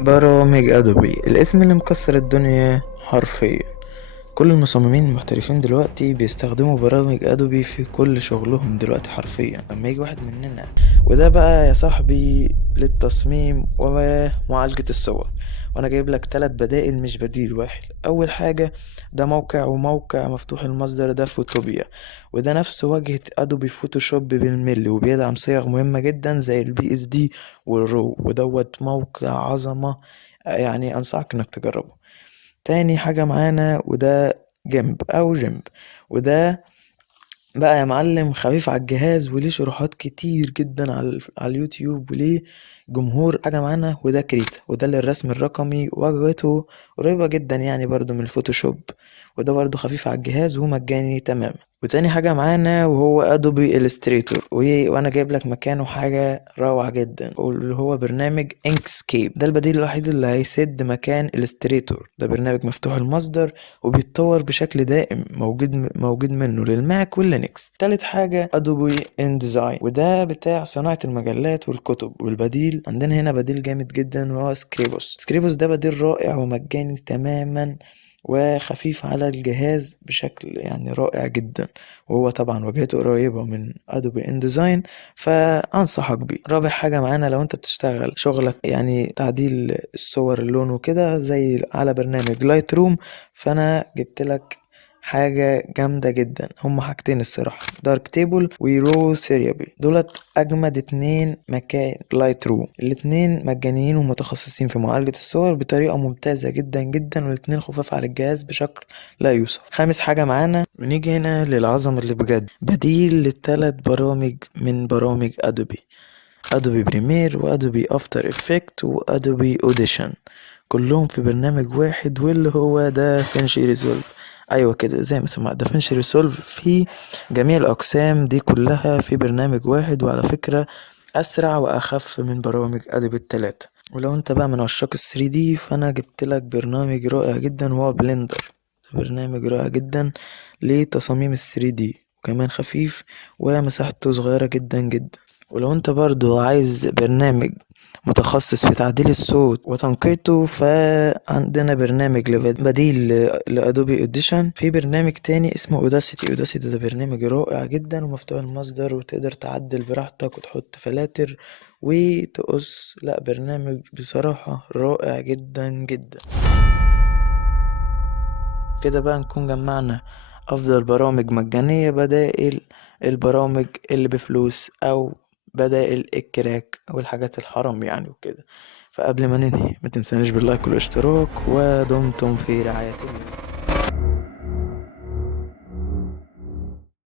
برامج ادوبي، الاسم اللي مكسر الدنيا حرفيا. كل المصممين المحترفين دلوقتي بيستخدموا برامج ادوبي في كل شغلهم دلوقتي حرفيا لما يجي واحد مننا. وده بقى يا صاحبي للتصميم ومعالجة الصور. وانا جايب لك 3 بدائل مش بديل واحد. اول حاجة، ده موقع مفتوح المصدر، ده فوتوبيا. وده نفس واجهة ادوبي فوتوشوب بالملي، وبيدعم صيغ مهمة جدا زي البي اس دي والرو، ودوت موقع عظمة. يعني انصحك انك تجربه. تاني حاجة معانا وده جيمب او جيمب. وده بقى يا معلم خفيف على الجهاز، وليه شروحات كتير جدا على اليوتيوب، وليه جمهور. حاجة معانا وده كريتا، وده للرسم الرقمي، واجهته قريبة جدا يعني برضو من الفوتوشوب. وده برضو خفيف على الجهاز ومجاني تمام. وتاني حاجة معانا وهو ادوبي الستريتور، وانا جايب لك مكانه حاجة روعة جدا، واللي هو برنامج انكسكيب. ده البديل الوحيد اللي هيسد مكان الستريتور. ده برنامج مفتوح المصدر وبيتطور بشكل دائم، موجود منه للماك واللينكس. تالت حاجة ادوبي ان ديزاين، وده بتاع صناعة المجلات والكتب. والبديل عندنا هنا بديل جامد جدا وهو سكريبوس ده بديل رائع ومجاني تماما، وخفيف على الجهاز بشكل يعني رائع جدا. وهو طبعا واجهته قريبة من ادوبي ان ديزاين، فانصحك بيه. رابع حاجة معانا لو انت بتشتغل شغلك يعني تعديل الصور، اللون وكده، زي على برنامج لايت روم، فانا جبت لك حاجة جامدة جدا. هما حاجتين الصراحة، دارك تيبل ويرو سيريابي، دولت أجمد 2 مكان لايت روم. الاتنين مجانيين ومتخصصين في معالجة الصور بطريقة ممتازة جدا جدا، والاتنين خفاف على الجهاز بشكل لا يوصف. خامس حاجة معانا، ونيجي هنا للعظمة اللي بجد، بديل لل3 برامج من برامج ادوبي بريمير، وادوبي افتر افكت، وادوبي اوديشن، كلهم في برنامج واحد، واللي هو ده فينشي ريزولف. ايوه كده زي ما سمعت، ده فينشي ريزولف في جميع الاقسام دي كلها في برنامج واحد. وعلى فكرة اسرع واخف من برامج ادوبي ال3. ولو انت بقى من عشاق ال3 دي، فانا جبت لك برنامج رائع جدا وهو بلندر. برنامج رائع جدا لتصاميم ال3 دي، وكمان خفيف ومساحته صغيرة جدا جدا. ولو انت برضو عايز برنامج متخصص في تعديل الصوت وتنقيته، فعندنا برنامج بديل لأدوبي اديشن. في برنامج تاني اسمه اوداسيتي ده برنامج رائع جدا ومفتوح المصدر، وتقدر تعدل براحتك وتحط فلاتر وتقص. لا، برنامج بصراحة رائع جدا جدا. كده بقى نكون جمعنا أفضل برامج مجانية بدائل البرامج اللي بفلوس، أو بدائل الكراك والحاجات الحرام يعني وكده. فقبل ما ننهي، ما تنسانيش باللايك والاشتراك، ودمتم في رعاية الله.